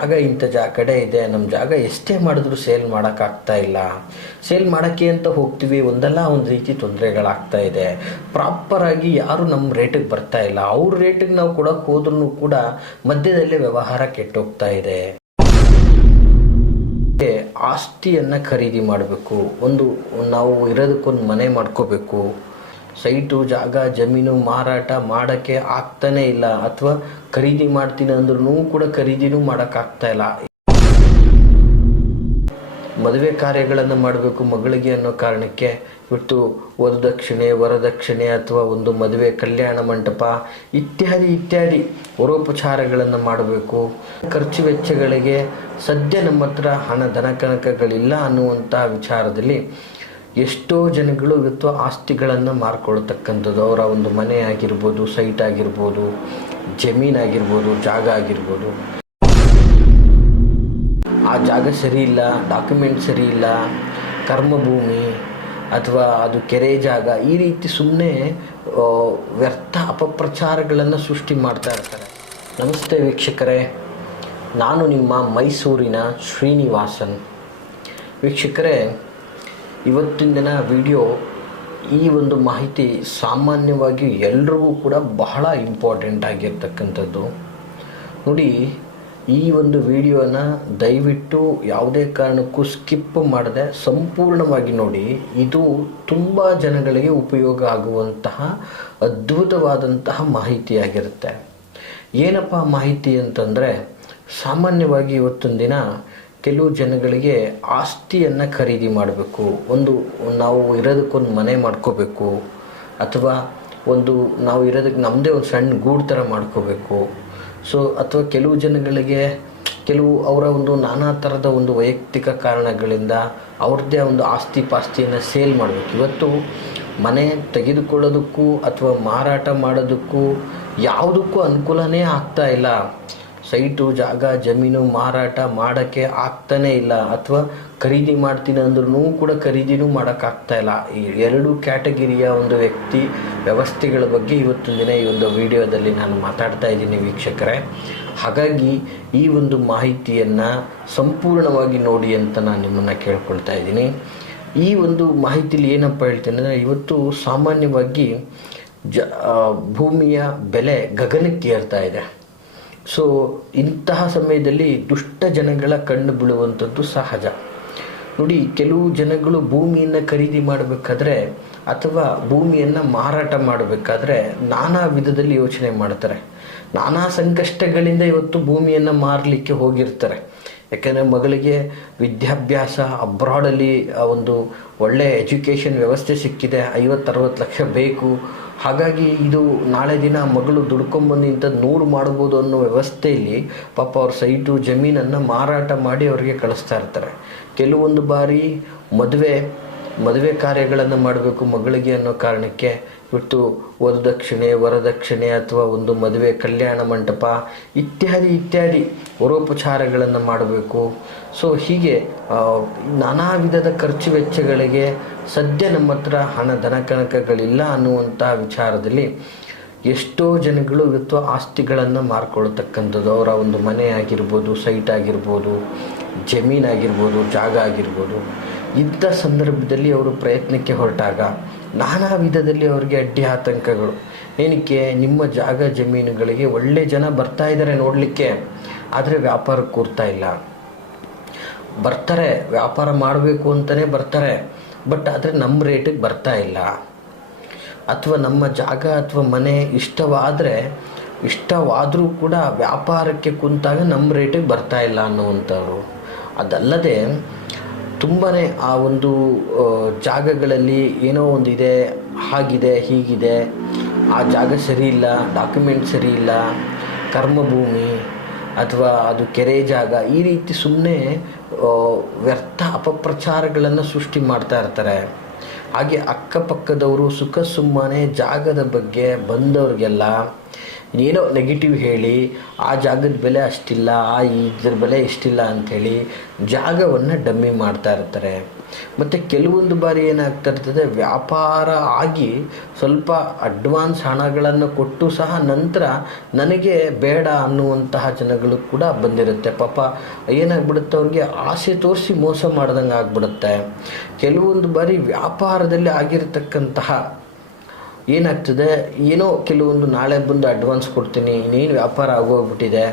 ಜಾಗ ಇಂಥ ಜಾ, ಕಡೆ ಇದೆ ನಮ್ಮ ಜಾಗ ಎಷ್ಟೇ ಮಾಡಿದ್ರು ಸೇಲ್ ಮಾಡೋಕ್ಕಾಗ್ತಾ ಇಲ್ಲ. ಸೇಲ್ ಮಾಡೋಕ್ಕೆ ಅಂತ ಹೋಗ್ತೀವಿ, ಒಂದಲ್ಲ ಒಂದು ರೀತಿ ತೊಂದರೆಗಳಾಗ್ತಾ ಇದೆ. ಪ್ರಾಪರಾಗಿ ಯಾರು ನಮ್ಮ ರೇಟಿಗೆ ಬರ್ತಾ ಇಲ್ಲ. ಅವ್ರ ರೇಟಿಗೆ ನಾವು ಕೊಡೋಕೆ ಹೋದ್ರೂ ಕೂಡ ಮಧ್ಯದಲ್ಲೇ ವ್ಯವಹಾರ ಕೆಟ್ಟೋಗ್ತಾ ಇದೆ. ಆಸ್ತಿಯನ್ನು ಖರೀದಿ ಮಾಡಬೇಕು. ಒಂದು ನಾವು ಇರೋದಕ್ಕೊಂದು ಮನೆ ಮಾಡ್ಕೋಬೇಕು. ಸೈಟು, ಜಾಗ, ಜಮೀನು ಮಾರಾಟ ಮಾಡೋಕ್ಕೆ ಆಗ್ತಾನೇ ಇಲ್ಲ. ಅಥವಾ ಖರೀದಿ ಮಾಡ್ತೀನಿ ಅಂದ್ರೂ ಕೂಡ ಖರೀದಿನೂ ಮಾಡೋಕ್ಕಾಗ್ತಾ ಇಲ್ಲ. ಮದುವೆ ಕಾರ್ಯಗಳನ್ನು ಮಾಡಬೇಕು ಮಗಳಿಗೆ ಅನ್ನೋ ಕಾರಣಕ್ಕೆ ಇವತ್ತು ವರದಕ್ಷಿಣೆ ವರದಕ್ಷಿಣೆ ಅಥವಾ ಒಂದು ಮದುವೆ ಕಲ್ಯಾಣ ಮಂಟಪ ಇತ್ಯಾದಿ ಇತ್ಯಾದಿ ವರೋಪಚಾರಗಳನ್ನು ಮಾಡಬೇಕು. ಖರ್ಚು ವೆಚ್ಚಗಳಿಗೆ ಸದ್ಯ ನಮ್ಮ ಹತ್ರ ಹಣ ದನಕನಕಗಳಿಲ್ಲ ಅನ್ನುವಂಥ ವಿಚಾರದಲ್ಲಿ ಎಷ್ಟೋ ಜನಗಳು ಇವತ್ತು ಆಸ್ತಿಗಳನ್ನು ಮಾರ್ಕೊಳ್ತಕ್ಕಂಥದ್ದು ಅವರ ಒಂದು ಮನೆ ಆಗಿರ್ಬೋದು ಸೈಟ್ ಆಗಿರ್ಬೋದು ಜಮೀನಾಗಿರ್ಬೋದು ಜಾಗ ಆಗಿರ್ಬೋದು. ಆ ಜಾಗ ಸರಿ ಇಲ್ಲ ಡಾಕ್ಯುಮೆಂಟ್ ಸರಿ ಇಲ್ಲ, ಕರ್ಮಭೂಮಿ ಅಥವಾ ಅದು ಕೆರೆ ಜಾಗ, ಈ ರೀತಿ ಸುಮ್ಮನೆ ವ್ಯರ್ಥ ಅಪಪ್ರಚಾರಗಳನ್ನು ಸೃಷ್ಟಿ ಮಾಡ್ತಾ ಇರ್ತಾರೆ. ನಮಸ್ತೆ ವೀಕ್ಷಕರೇ, ನಾನು ನಿಮ್ಮ ಮೈಸೂರಿನ ಶ್ರೀನಿವಾಸನ್. ವೀಕ್ಷಕರೇ ಇವತ್ತಿನ ದಿನ ವಿಡಿಯೋ ಈ ಒಂದು ಮಾಹಿತಿ ಸಾಮಾನ್ಯವಾಗಿ ಎಲ್ರಿಗೂ ಕೂಡ ಬಹಳ ಇಂಪಾರ್ಟೆಂಟ್ ಆಗಿರ್ತಕ್ಕಂಥದ್ದು. ನೋಡಿ, ಈ ಒಂದು ವಿಡಿಯೋನ ದಯವಿಟ್ಟು ಯಾವುದೇ ಕಾರಣಕ್ಕೂ ಸ್ಕಿಪ್ ಮಾಡದೆ ಸಂಪೂರ್ಣವಾಗಿ ನೋಡಿ, ಇದು ತುಂಬ ಜನಗಳಿಗೆ ಉಪಯೋಗ ಆಗುವಂತಹ ಅದ್ಭುತವಾದಂತಹ ಮಾಹಿತಿಯಾಗಿರುತ್ತೆ. ಏನಪ್ಪ ಮಾಹಿತಿ ಅಂತಂದರೆ, ಸಾಮಾನ್ಯವಾಗಿ ಇವತ್ತೊಂದು ದಿನ ಕೆಲವು ಜನಗಳಿಗೆ ಆಸ್ತಿಯನ್ನು ಖರೀದಿ ಮಾಡಬೇಕು, ಒಂದು ನಾವು ಇರೋದಕ್ಕೊಂದು ಮನೆ ಮಾಡ್ಕೋಬೇಕು, ಅಥವಾ ಒಂದು ನಾವು ಇರೋದಕ್ಕೆ ನಮ್ಮದೇ ಒಂದು ಸಣ್ಣ ಗೂಡು ಥರ ಮಾಡ್ಕೋಬೇಕು. ಸೊ ಅಥವಾ ಕೆಲವು ಜನಗಳಿಗೆ ಕೆಲವು ಅವರ ಒಂದು ನಾನಾ ಥರದ ಒಂದು ವೈಯಕ್ತಿಕ ಕಾರಣಗಳಿಂದ ಅವ್ರದ್ದೇ ಒಂದು ಆಸ್ತಿ ಪಾಸ್ತಿಯನ್ನು ಸೇಲ್ ಮಾಡಬೇಕು. ಇವತ್ತು ಮನೆ ತೆಗೆದುಕೊಳ್ಳೋದಕ್ಕೂ ಅಥವಾ ಮಾರಾಟ ಮಾಡೋದಕ್ಕೂ ಯಾವುದಕ್ಕೂ ಅನುಕೂಲನೇ ಆಗ್ತಾ ಇಲ್ಲ. ಸೈಟು, ಜಾಗ, ಜಮೀನು ಮಾರಾಟ ಮಾಡೋಕ್ಕೆ ಆಗ್ತಾನೇ ಇಲ್ಲ. ಅಥವಾ ಖರೀದಿ ಮಾಡ್ತೀನಿ ಅಂದ್ರೂ ಕೂಡ ಖರೀದಿನೂ ಮಾಡೋಕ್ಕಾಗ್ತಾ ಇಲ್ಲ. ಈ ಎರಡು ಕ್ಯಾಟಗಿರಿಯ ಒಂದು ವ್ಯಕ್ತಿ ವ್ಯವಸ್ಥೆಗಳ ಬಗ್ಗೆ ಇವತ್ತಿನ ದಿನ ಈ ಒಂದು ವಿಡಿಯೋದಲ್ಲಿ ನಾನು ಮಾತಾಡ್ತಾ ಇದ್ದೀನಿ ವೀಕ್ಷಕರೇ. ಹಾಗಾಗಿ ಈ ಒಂದು ಮಾಹಿತಿಯನ್ನು ಸಂಪೂರ್ಣವಾಗಿ ನೋಡಿ ಅಂತ ನಾನು ನಿಮ್ಮನ್ನು ಕೇಳ್ಕೊಳ್ತಾ ಇದ್ದೀನಿ. ಈ ಒಂದು ಮಾಹಿತಿಲಿ ಏನಪ್ಪ ಹೇಳ್ತೀನಿ ಅಂದರೆ, ಇವತ್ತು ಸಾಮಾನ್ಯವಾಗಿ ಜ ಭೂಮಿಯ ಬೆಲೆ ಗಗನಕ್ಕೆ ಏರ್ತಾ ಇದೆ. ಸೊ ಇಂತಹ ಸಮಯದಲ್ಲಿ ದುಷ್ಟ ಜನಗಳ ಕಣ್ಣು ಬೀಳುವಂಥದ್ದು ಸಹಜ. ನೋಡಿ, ಕೆಲವು ಜನಗಳು ಭೂಮಿಯನ್ನು ಖರೀದಿ ಮಾಡಬೇಕಾದ್ರೆ ಅಥವಾ ಭೂಮಿಯನ್ನು ಮಾರಾಟ ಮಾಡಬೇಕಾದ್ರೆ ನಾನಾ ವಿಧದಲ್ಲಿ ಯೋಚನೆ ಮಾಡ್ತಾರೆ. ನಾನಾ ಸಂಕಷ್ಟಗಳಿಂದ ಇವತ್ತು ಭೂಮಿಯನ್ನು ಮಾರಲಿಕ್ಕೆ ಹೋಗಿರ್ತಾರೆ. ಯಾಕೆಂದರೆ ಮಗಳಿಗೆ ವಿದ್ಯಾಭ್ಯಾಸ ಅಬ್ರಾಡಲ್ಲಿ ಒಂದು ಒಳ್ಳೆಯ ಎಜುಕೇಷನ್ ವ್ಯವಸ್ಥೆ ಸಿಕ್ಕಿದೆ, ಐವತ್ತರವತ್ತು ಲಕ್ಷ ಬೇಕು ಹಾಗಾಗಿ ಇದು ನಾಳೆ ದಿನ ಮಗಳು ದುಡ್ಕೊಂಬಂದು ಇಂಥದ್ದು ನೂರು ಮಾಡ್ಬೋದು ಅನ್ನೋ ವ್ಯವಸ್ಥೆಯಲ್ಲಿ ಪಾಪ ಅವ್ರ ಸೈಟು ಜಮೀನನ್ನು ಮಾರಾಟ ಮಾಡಿ ಅವರಿಗೆ ಕಳಿಸ್ತಾ ಇರ್ತಾರೆ. ಕೆಲವೊಂದು ಬಾರಿ ಮದುವೆ ಮದುವೆ ಕಾರ್ಯಗಳನ್ನು ಮಾಡಬೇಕು ಮಗಳಿಗೆ ಅನ್ನೋ ಕಾರಣಕ್ಕೆ ಇವತ್ತು ವರದಕ್ಷಿಣೆ ವರದಕ್ಷಿಣೆ ಅಥವಾ ಒಂದು ಮದುವೆ ಕಲ್ಯಾಣ ಮಂಟಪ ಇತ್ಯಾದಿ ಇತ್ಯಾದಿ ವರೋಪಚಾರಗಳನ್ನು ಮಾಡಬೇಕು. ಸೊ ಹೀಗೆ ನಾನಾ ವಿಧದ ಖರ್ಚು ವೆಚ್ಚಗಳಿಗೆ ಸದ್ಯ ನಮ್ಮ ಹತ್ರ ಹಣ ಧನಕನಕಗಳಿಲ್ಲ ಅನ್ನುವಂತಹ ವಿಚಾರದಲ್ಲಿ ಎಷ್ಟೋ ಜನಗಳು ಇವತ್ತು ಆಸ್ತಿಗಳನ್ನು ಮಾರ್ಕೊಳ್ತಕ್ಕಂಥದ್ದು ಅವರ ಒಂದು ಮನೆ ಆಗಿರ್ಬೋದು, ಸೈಟ್ ಆಗಿರ್ಬೋದು ಜಮೀನಾಗಿರ್ಬೋದು ಜಾಗ ಆಗಿರ್ಬೋದು. ಇಂಥ ಸಂದರ್ಭದಲ್ಲಿ ಅವರು ಪ್ರಯತ್ನಕ್ಕೆ ಹೊರಟಾಗ ನಾನಾ ವಿಧದಲ್ಲಿ ಅವರಿಗೆ ಅಡ್ಡಿ ಆತಂಕಗಳು. ಏನಕ್ಕೆ? ನಿಮ್ಮ ಜಾಗ ಜಮೀನುಗಳಿಗೆ ಒಳ್ಳೆ ಜನ ಬರ್ತಾ ಇದ್ದಾರೆ ನೋಡಲಿಕ್ಕೆ. ಆದರೆ ವ್ಯಾಪಾರ ಕೂರ್ತಾ ಇಲ್ಲ. ಬರ್ತಾರೆ, ವ್ಯಾಪಾರ ಮಾಡಬೇಕು ಅಂತಲೇ ಬರ್ತಾರೆ. ಬಟ್ ಆದರೆ ನಮ್ಮ ರೇಟಿಗೆ ಬರ್ತಾ ಇಲ್ಲ. ಅಥವಾ ನಮ್ಮ ಜಾಗ ಅಥವಾ ಮನೆ ಇಷ್ಟವಾದರೆ, ಇಷ್ಟವಾದರೂ ಕೂಡ ವ್ಯಾಪಾರಕ್ಕೆ ಕುಂತಾಗ ನಮ್ಮ ರೇಟಿಗೆ ಬರ್ತಾ ಇಲ್ಲ ಅನ್ನುವಂಥವ್ರು. ಅದಲ್ಲದೆ ತುಂಬಾ ಆ ಒಂದು ಜಾಗಗಳಲ್ಲಿ ಏನೋ ಒಂದು ಇದೆ, ಹಾಗಿದೆ, ಹೀಗಿದೆ. ಆ ಜಾಗ ಸರಿ ಇಲ್ಲ ಡಾಕ್ಯುಮೆಂಟ್ ಸರಿ ಇಲ್ಲ, ಕರ್ಮಭೂಮಿ ಅಥವಾ ಅದು ಕೆರೆ ಜಾಗ, ಈ ರೀತಿ ಸುಮ್ಮನೆ ವ್ಯರ್ಥ ಅಪಪ್ರಚಾರಗಳನ್ನು ಸೃಷ್ಟಿ ಮಾಡ್ತಾ ಇರ್ತಾರೆ. ಹಾಗೆ ಅಕ್ಕಪಕ್ಕದವರು ಸುಖ ಸುಮ್ಮನೆ ಜಾಗದ ಬಗ್ಗೆ ಬಂದವ್ರಿಗೆಲ್ಲ ಏನೋ ನೆಗೆಟಿವ್ ಹೇಳಿ, ಆ ಜಾಗದ ಬೆಲೆ ಅಷ್ಟಿಲ್ಲ, ಆ ಇದ್ರ ಬೆಲೆ ಇಷ್ಟಿಲ್ಲ ಅಂಥೇಳಿ ಜಾಗವನ್ನು ಡಮ್ಮಿ ಮಾಡ್ತಾ ಇರ್ತಾರೆ. ಮತ್ತು ಕೆಲವೊಂದು ಬಾರಿ ಏನಾಗ್ತಾ ಇರ್ತದೆ, ವ್ಯಾಪಾರ ಆಗಿ ಸ್ವಲ್ಪ ಅಡ್ವಾನ್ಸ್ ಹಣಗಳನ್ನು ಕೊಟ್ಟು ಸಹ ನಂತರ ನನಗೆ ಬೇಡ ಅನ್ನುವಂತಹ ಜನಗಳು ಕೂಡ ಬಂದಿರುತ್ತೆ. ಪಾಪ, ಏನಾಗ್ಬಿಡುತ್ತೆ ಅವ್ರಿಗೆ ಆಸೆ ತೋರಿಸಿ ಮೋಸ ಮಾಡ್ದಂಗೆ ಆಗ್ಬಿಡುತ್ತೆ ಕೆಲವೊಂದು ಬಾರಿ ವ್ಯಾಪಾರದಲ್ಲಿ ಆಗಿರತಕ್ಕಂತಹ ಏನಾಗ್ತದೆ? ಏನೋ ಕೆಲವೊಂದು ನಾಳೆ ಬಂದು ಅಡ್ವಾನ್ಸ್ ಕೊಡ್ತೀನಿ, ಇನ್ನೇನು ವ್ಯಾಪಾರ ಆಗೋಗ್ಬಿಟ್ಟಿದೆ,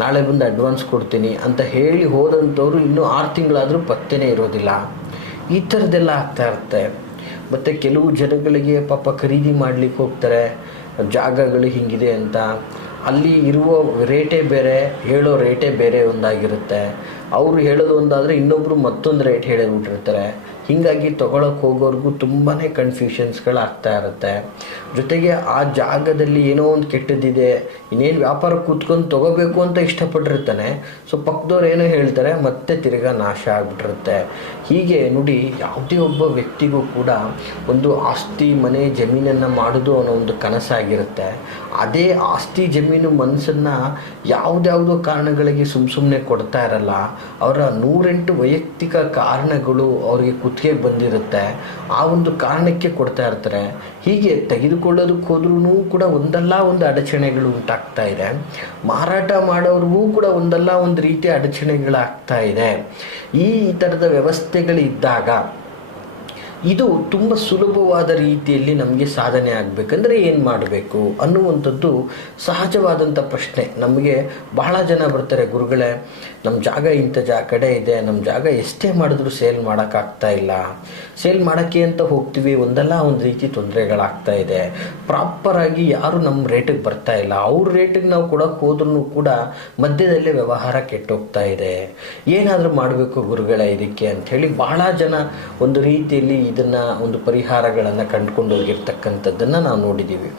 ನಾಳೆ ಬಂದು ಅಡ್ವಾನ್ಸ್ ಕೊಡ್ತೀನಿ ಅಂತ ಹೇಳಿ ಹೋದಂಥವ್ರು ಇನ್ನೂ ಆರು ತಿಂಗಳಾದರೂ ಪತ್ತೆನೇ ಇರೋದಿಲ್ಲ. ಈ ಥರದ್ದೆಲ್ಲ ಆಗ್ತಾ ಇರುತ್ತೆ. ಮತ್ತು ಕೆಲವು ಜನಗಳಿಗೆ ಪಾಪ ಖರೀದಿ ಮಾಡಲಿಕ್ಕೆ ಹೋಗ್ತಾರೆ, ಜಾಗಗಳು ಹಿಂಗಿದೆ ಅಂತ. ಅಲ್ಲಿ ಇರುವ ರೇಟೇ ಬೇರೆ, ಹೇಳೋ ರೇಟೇ ಬೇರೆ ಒಂದಾಗಿರುತ್ತೆ. ಅವರು ಹೇಳೋದು ಒಂದಾದರೆ ಇನ್ನೊಬ್ಬರು ಮತ್ತೊಂದು ರೇಟ್ ಹೇಳಿಬಿಟ್ಟಿರ್ತಾರೆ. ಹೀಗಾಗಿ ತೊಗೊಳಕ್ಕೆ ಹೋಗೋರ್ಗೂ ತುಂಬಾ ಕನ್ಫ್ಯೂಷನ್ಸ್ಗಳು ಆಗ್ತಾ ಇರುತ್ತೆ. ಜೊತೆಗೆ ಆ ಜಾಗದಲ್ಲಿ ಏನೋ ಒಂದು ಕೆಟ್ಟದ್ದಿದೆ, ಇನ್ನೇನು ವ್ಯಾಪಾರ ಕೂತ್ಕೊಂಡು ತೊಗೋಬೇಕು ಅಂತ ಇಷ್ಟಪಟ್ಟಿರ್ತಾನೆ, ಸೊ ಪಕ್ಕದವ್ರು ಏನೋ ಹೇಳ್ತಾರೆ, ಮತ್ತೆ ತಿರ್ಗಾ ನಾಶ ಆಗಿಬಿಟ್ಟಿರುತ್ತೆ. ಹೀಗೆ ನೋಡಿ ಯಾವುದೇ ಒಬ್ಬ ವ್ಯಕ್ತಿಗೂ ಕೂಡ ಒಂದು ಆಸ್ತಿ, ಮನೆ, ಜಮೀನನ್ನು ಮಾಡೋದು ಅನ್ನೋ ಒಂದು ಕನಸಾಗಿರುತ್ತೆ. ಅದೇ ಆಸ್ತಿ ಜಮೀನು ಮನಸ್ಸನ್ನು ಯಾವುದ್ಯಾವುದೋ ಕಾರಣಗಳಿಗೆ ಸುಮ್ಮ ಸುಮ್ಮನೆ ಕೊಡ್ತಾ ಇರಲ್ಲ, ಅವರ ನೂರೆಂಟು ವೈಯಕ್ತಿಕ ಕಾರಣಗಳು ಅವರಿಗೆ ಕುತ್ತಿಗೆ ಬಂದಿರುತ್ತೆ. ಆ ಒಂದು ಕಾರಣಕ್ಕೆ ಕೊಡ್ತಾ ಇರ್ತಾರೆ. ಹೀಗೆ ತೆಗೆದುಕೊಳ್ಳೋದಕ್ಕೆ ಹೋದ್ರೂ ಕೂಡ ಒಂದಲ್ಲ ಒಂದು ಅಡಚಣೆಗಳು ಉಂಟಾಗ್ತಾ ಇದೆ. ಮಾರಾಟ ಮಾಡೋರಿಗೂ ಕೂಡ ಒಂದಲ್ಲ ಒಂದು ರೀತಿಯ ಅಡಚಣೆಗಳಾಗ್ತಾ ಇದೆ. ಈ ಥರದ ವ್ಯವಸ್ಥೆಗಳಿದ್ದಾಗ ಇದು ತುಂಬ ಸುಲಭವಾದ ರೀತಿಯಲ್ಲಿ ನಮಗೆ ಸಾಧನೆ ಆಗಬೇಕಂದ್ರೆ ಏನು ಮಾಡಬೇಕು ಅನ್ನುವಂಥದ್ದು ಸಹಜವಾದಂಥ ಪ್ರಶ್ನೆ. ನಮಗೆ ಬಹಳ ಜನ ಬರ್ತಾರೆ, ಗುರುಗಳೇ ನಮ್ಮ ಜಾಗ ಇಂಥ ಜಾ, ಕಡೆ ಇದೆ ನಮ್ಮ ಜಾಗ ಎಷ್ಟೇ ಮಾಡಿದ್ರೂ ಸೇಲ್ ಮಾಡೋಕ್ಕಾಗ್ತಾ ಇಲ್ಲ. ಸೇಲ್ ಮಾಡೋಕ್ಕೆ ಅಂತ ಹೋಗ್ತೀವಿ, ಒಂದಲ್ಲ ಒಂದು ರೀತಿ ತೊಂದರೆಗಳಾಗ್ತಾ ಇದೆ. ಪ್ರಾಪರಾಗಿ ಯಾರು ನಮ್ಮ ರೇಟಿಗೆ ಬರ್ತಾ ಇಲ್ಲ. ಅವ್ರ ರೇಟಿಗೆ ನಾವು ಕೊಡೋಕ್ಕೆ ಹೋದ್ರೂ ಕೂಡ ಮಧ್ಯದಲ್ಲೇ ವ್ಯವಹಾರ ಕೆಟ್ಟೋಗ್ತಾ ಇದೆ. ಏನಾದರೂ ಮಾಡಬೇಕು ಗುರುಗಳೇ, ಇದಕ್ಕೆ ಅಂಥೇಳಿ ಬಹಳ ಜನ ಒಂದು ರೀತಿಯಲ್ಲಿ ಇದನ್ನು ಒಂದು ಪರಿಹಾರಗಳನ್ನು ಕಂಡುಕೊಂಡು ಹೋಗಿರ್ತಕ್ಕಂಥದ್ದನ್ನು ನಾವು ನೋಡಿದ್ದೀವಿ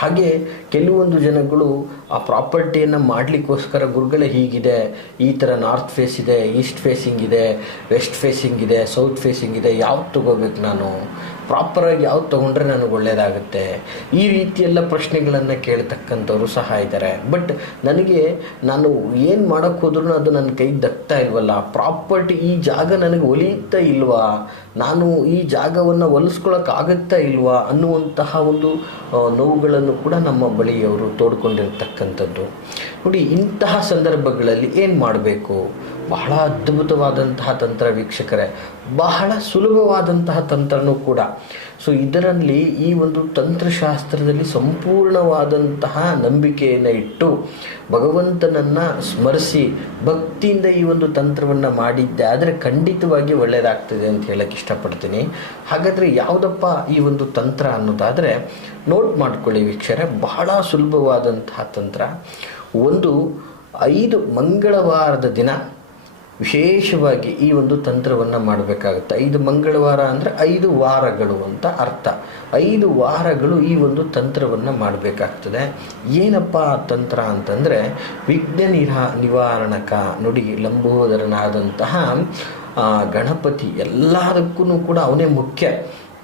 ಹಾಗೆ ಕೆಲವೊಂದು ಜನಗಳು ಆ ಪ್ರಾಪರ್ಟಿಯನ್ನು ಮಾಡಲಿಕ್ಕೋಸ್ಕರ ಗುರುಗಳೇ ಹೀಗಿದೆ, ಈ ಥರ ನಾರ್ತ್ ಫೇಸ್ ಇದೆ, ಈಸ್ಟ್ ಫೇಸಿಂಗ್ ಇದೆ, ವೆಸ್ಟ್ ಫೇಸಿಂಗ್ ಇದೆ, ಸೌತ್ ಫೇಸಿಂಗ್ ಇದೆ, ಯಾವ್ದು ತಗೋಬೇಕು ನಾನು? ಪ್ರಾಪರಾಗಿ ಯಾವ್ದು ತೊಗೊಂಡ್ರೆ ನನಗೆ ಒಳ್ಳೆಯದಾಗುತ್ತೆ ಈ ರೀತಿಯೆಲ್ಲ ಪ್ರಶ್ನೆಗಳನ್ನು ಕೇಳ್ತಕ್ಕಂಥವ್ರು ಸಹ ಇದ್ದಾರೆ ಬಟ್ ನನಗೆ ನಾನು ಏನು ಮಾಡೋಕ್ಕೆ ಹೋದ್ರೂ ಅದು ನನ್ನ ಕೈ ದಕ್ತಾ ಇಲ್ವಲ್ಲ? ಪ್ರಾಪರ್ಟಿ ಈ ಜಾಗ ನನಗೆ ಒಲಿಯುತ್ತಾ ಇಲ್ವಾ? ನಾನು ಈ ಜಾಗವನ್ನು ಆಗುತ್ತಾ ಇಲ್ವಾ? ಅನ್ನುವಂತಹ ಒಂದು ನೋವುಗಳನ್ನು ಕೂಡ ನಮ್ಮ ಬಳಿಯವರು ತೋಡ್ಕೊಂಡಿರ್ತಕ್ಕಂಥದ್ದು. ನೋಡಿ, ಇಂತಹ ಸಂದರ್ಭಗಳಲ್ಲಿ ಏನು ಮಾಡಬೇಕು? ಬಹಳ ಅದ್ಭುತವಾದಂತಹ ತಂತ್ರ ವೀಕ್ಷಕರೇ. ಬಹಳ ಸುಲಭವಾದಂತಹ ತಂತ್ರನೂ ಕೂಡ. ಸೊ ಇದರಲ್ಲಿ ಈ ಒಂದು ತಂತ್ರಶಾಸ್ತ್ರದಲ್ಲಿ ಸಂಪೂರ್ಣವಾದಂತಹ ನಂಬಿಕೆಯನ್ನು ಇಟ್ಟು ಭಗವಂತನನ್ನು ಸ್ಮರಿಸಿ ಭಕ್ತಿಯಿಂದ ಈ ಒಂದು ತಂತ್ರವನ್ನು ಮಾಡಿದ್ದೆ. ಆದರೆ ಖಂಡಿತವಾಗಿ ಒಳ್ಳೆಯದಾಗ್ತದೆ ಅಂತ ಹೇಳಕ್ಕೆ ಇಷ್ಟಪಡ್ತೀನಿ. ಹಾಗಾದರೆ ಯಾವುದಪ್ಪ ಈ ಒಂದು ತಂತ್ರ ಅನ್ನೋದಾದರೆ ನೋಟ್ ಮಾಡ್ಕೊಳ್ಳಿ ವೀಕ್ಷರೇ. ಬಹಳ ಸುಲಭವಾದಂತಹ ತಂತ್ರ. ಒಂದು ಐದು ಮಂಗಳವಾರದ ದಿನ. ವಿಶೇಷವಾಗಿ ಈ ಒಂದು ತಂತ್ರವನ್ನು ಮಾಡಬೇಕಾಗುತ್ತೆ. ಐದು ಮಂಗಳವಾರ ಅಂದರೆ ಐದು ವಾರಗಳು ಅಂತ ಅರ್ಥ. ಐದು ವಾರಗಳು ಈ ಒಂದು ತಂತ್ರವನ್ನು ಮಾಡಬೇಕಾಗ್ತದೆ. ಏನಪ್ಪ ಆ ತಂತ್ರ ಅಂತಂದರೆ ವಿಘ್ನ ನಿರಾ ನಿವಾರಣಕ ನುಡಿ ಲಂಬೋದರನಾದಂತಹ ಗಣಪತಿ ಎಲ್ಲದಕ್ಕೂ ಕೂಡ ಅವನೇ ಮುಖ್ಯ.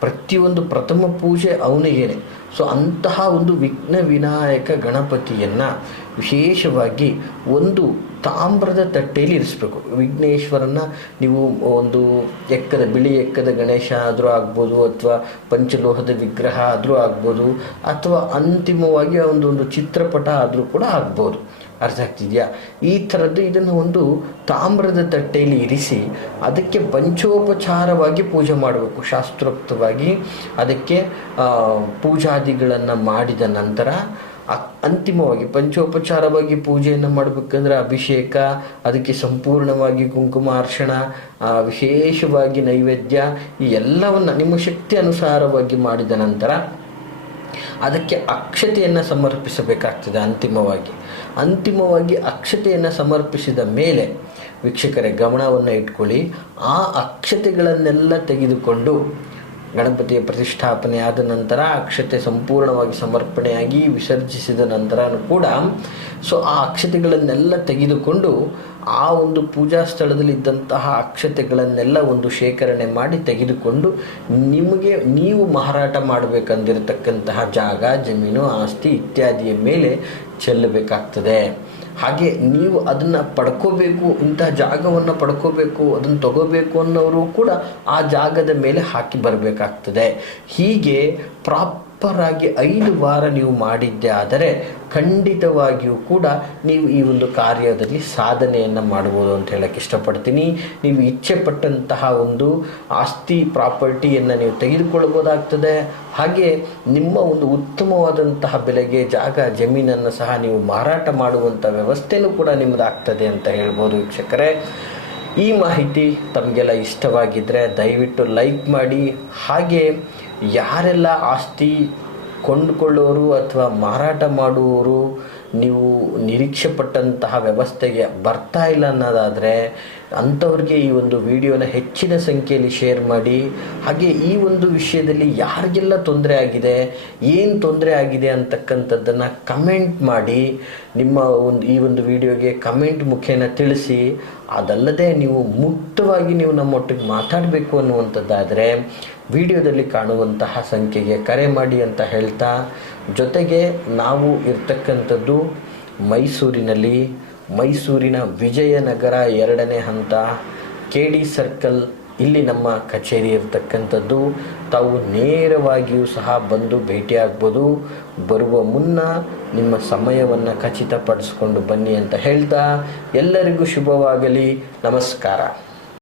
ಪ್ರತಿಯೊಂದು ಪ್ರಥಮ ಪೂಜೆ ಅವನಿಗೇನೆ. ಸೊ ಅಂತಹ ಒಂದು ವಿಘ್ನ ವಿನಾಯಕ ಗಣಪತಿಯನ್ನು ವಿಶೇಷವಾಗಿ ಒಂದು ತಾಮ್ರದ ತಟ್ಟೆಯಲ್ಲಿ ಇರಿಸಬೇಕು. ವಿಘ್ನೇಶ್ವರನ ನೀವು ಒಂದು ಎಕ್ಕದ ಬಿಳಿ ಎಕ್ಕದ ಗಣೇಶ ಆದರೂ ಆಗ್ಬೋದು ಅಥವಾ ಪಂಚಲೋಹದ ವಿಗ್ರಹ ಆದರೂ ಆಗ್ಬೋದು ಅಥವಾ ಅಂತಿಮವಾಗಿ ಒಂದು ಒಂದು ಚಿತ್ರಪಟ ಆದರೂ ಕೂಡ ಆಗ್ಬೋದು. ಅರ್ಥ ಆಗ್ತಿದೆಯಾ? ಈ ಥರದ್ದು ಇದನ್ನು ಒಂದು ತಾಮ್ರದ ತಟ್ಟೆಯಲ್ಲಿ ಇರಿಸಿ ಅದಕ್ಕೆ ಪಂಚೋಪಚಾರವಾಗಿ ಪೂಜೆ ಮಾಡಬೇಕು. ಶಾಸ್ತ್ರೋಕ್ತವಾಗಿ ಅದಕ್ಕೆ ಪೂಜಾದಿಗಳನ್ನು ಮಾಡಿದ ನಂತರ ಅಂತಿಮವಾಗಿ ಪಂಚೋಪಚಾರವಾಗಿ ಪೂಜೆಯನ್ನು ಮಾಡಬೇಕಂದ್ರೆ ಅಭಿಷೇಕ, ಅದಕ್ಕೆ ಸಂಪೂರ್ಣವಾಗಿ ಕುಂಕುಮ ಅರ್ಶನ ವಿಶೇಷವಾಗಿ ನೈವೇದ್ಯ, ಈ ಎಲ್ಲವನ್ನು ನಿಮ್ಮ ಶಕ್ತಿ ಅನುಸಾರವಾಗಿ ಮಾಡಿದ ನಂತರ ಅದಕ್ಕೆ ಅಕ್ಷತೆಯನ್ನು ಸಮರ್ಪಿಸಬೇಕಾಗ್ತದೆ ಅಂತಿಮವಾಗಿ. ಅಂತಿಮವಾಗಿ ಅಕ್ಷತೆಯನ್ನು ಸಮರ್ಪಿಸಿದ ಮೇಲೆ ವೀಕ್ಷಕರೇ ಗಮನವನ್ನು ಇಟ್ಕೊಳ್ಳಿ, ಆ ಅಕ್ಷತೆಗಳನ್ನೆಲ್ಲ ತೆಗೆದುಕೊಂಡು ಗಣಪತಿಯ ಪ್ರತಿಷ್ಠಾಪನೆ ಆದ ನಂತರ, ಅಕ್ಷತೆ ಸಂಪೂರ್ಣವಾಗಿ ಸಮರ್ಪಣೆಯಾಗಿ ವಿಸರ್ಜಿಸಿದ ನಂತರ ಕೂಡ, ಸೊ ಆ ಅಕ್ಷತೆಗಳನ್ನೆಲ್ಲ ತೆಗೆದುಕೊಂಡು ಆ ಒಂದು ಪೂಜಾ ಸ್ಥಳದಲ್ಲಿ ಇದ್ದಂತಹ ಅಕ್ಷತೆಗಳನ್ನೆಲ್ಲ ಒಂದು ಶೇಖರಣೆ ಮಾಡಿ ತೆಗೆದುಕೊಂಡು ನಿಮಗೆ, ನೀವು ಮಾರಾಟ ಮಾಡಬೇಕಂದಿರತಕ್ಕಂತಹ ಜಾಗ, ಜಮೀನು, ಆಸ್ತಿ ಇತ್ಯಾದಿಯ ಮೇಲೆ ಚೆಲ್ಲಬೇಕಾಗ್ತದೆ. ಹಾಗೆ ನೀವು ಅದನ್ನು ಪಡ್ಕೋಬೇಕು, ಇಂತಹ ಜಾಗವನ್ನು ಪಡ್ಕೋಬೇಕು, ಅದನ್ನು ತಗೋಬೇಕು ಅನ್ನೋರು ಕೂಡ ಆ ಜಾಗದ ಮೇಲೆ ಹಾಕಿ ಬರಬೇಕಾಗ್ತದೆ. ಹೀಗೆ ಪ್ರಾಪರ್ ಆಗಿ ಐದು ವಾರ ನೀವು ಮಾಡಿದ್ದೆ ಆದರೆ ಖಂಡಿತವಾಗಿಯೂ ಕೂಡ ನೀವು ಈ ಒಂದು ಕಾರ್ಯದಲ್ಲಿ ಸಾಧನೆಯನ್ನು ಮಾಡ್ಬೋದು ಅಂತ ಹೇಳಕ್ಕೆ ಇಷ್ಟಪಡ್ತೀನಿ. ನೀವು ಇಚ್ಛೆ ಪಟ್ಟಂತಹ ಒಂದು ಆಸ್ತಿ ಪ್ರಾಪರ್ಟಿಯನ್ನು ನೀವು ತೆಗೆದುಕೊಳ್ಬೋದಾಗ್ತದೆ. ಹಾಗೆ ನಿಮ್ಮ ಒಂದು ಉತ್ತಮವಾದಂತಹ ಬೆಲೆಗೆ ಜಾಗ, ಜಮೀನನ್ನು ಸಹ ನೀವು ಮಾರಾಟ ಮಾಡುವಂಥ ವ್ಯವಸ್ಥೆನೂ ಕೂಡ ನಿಮ್ಮದಾಗ್ತದೆ ಅಂತ ಹೇಳ್ಬೋದು ವೀಕ್ಷಕರೇ. ಈ ಮಾಹಿತಿ ತಮಗೆಲ್ಲ ಇಷ್ಟವಾಗಿದ್ದರೆ ದಯವಿಟ್ಟು ಲೈಕ್ ಮಾಡಿ. ಹಾಗೆ ಯಾರೆಲ್ಲ ಆಸ್ತಿ ಕೊಂಡುಕೊಳ್ಳೋರು ಅಥವಾ ಮಾರಾಟ ಮಾಡುವವರು ನೀವು ನಿರೀಕ್ಷೆ ಪಟ್ಟಂತಹ ವ್ಯವಸ್ಥೆಗೆ ಬರ್ತಾ ಇಲ್ಲ ಅನ್ನೋದಾದರೆ ಅಂಥವ್ರಿಗೆ ಈ ಒಂದು ವಿಡಿಯೋನ ಹೆಚ್ಚಿನ ಸಂಖ್ಯೆಯಲ್ಲಿ ಶೇರ್ ಮಾಡಿ, ಹಾಗೆ ಈ ಒಂದು ವಿಷಯದಲ್ಲಿ ಯಾರಿಗೆಲ್ಲ ತೊಂದರೆ ಆಗಿದೆ, ಏನು ತೊಂದರೆ ಆಗಿದೆ ಅಂತಕ್ಕಂಥದ್ದನ್ನು ಕಮೆಂಟ್ ಮಾಡಿ, ನಿಮ್ಮ ಒಂದು ಈ ಒಂದು ವಿಡಿಯೋಗೆ ಕಮೆಂಟ್ ಮುಖೇನ ತಿಳಿಸಿ, ಅದಲ್ಲದೆ ನೀವು ಮುಕ್ತವಾಗಿ ನೀವು ನಮ್ಮೊಟ್ಟಿಗೆ ಮಾತಾಡಬೇಕು ಅನ್ನುವಂಥದ್ದಾದರೆ, ವಿಡಿಯೋದಲ್ಲಿ ಕಾಣುವಂತಹ ಸಂಖ್ಯೆಗೆ ಕರೆ ಮಾಡಿ ಅಂತ ಹೇಳ್ತಾ, ಜೊತೆಗೆ ನಾವು ಇರ್ತಕ್ಕಂಥದ್ದು ಮೈಸೂರಿನಲ್ಲಿ ಮೈಸೂರಿನ ವಿಜಯನಗರ ಎರಡನೇ ಹಂತ ಕೆ ಡಿ ಸರ್ಕಲ್. ಇಲ್ಲಿ ನಮ್ಮ ಕಚೇರಿ ಇರತಕ್ಕಂಥದ್ದು. ತಾವು ನೇರವಾಗಿಯೂ ಸಹ ಬಂದು ಭೇಟಿಯಾಗ್ಬೋದು. ಬರುವ ಮುನ್ನ ನಿಮ್ಮ ಸಮಯವನ್ನು ಖಚಿತಪಡಿಸ್ಕೊಂಡು ಬನ್ನಿ ಅಂತ ಹೇಳ್ತಾ ಎಲ್ಲರಿಗೂ ಶುಭವಾಗಲಿ. ನಮಸ್ಕಾರ.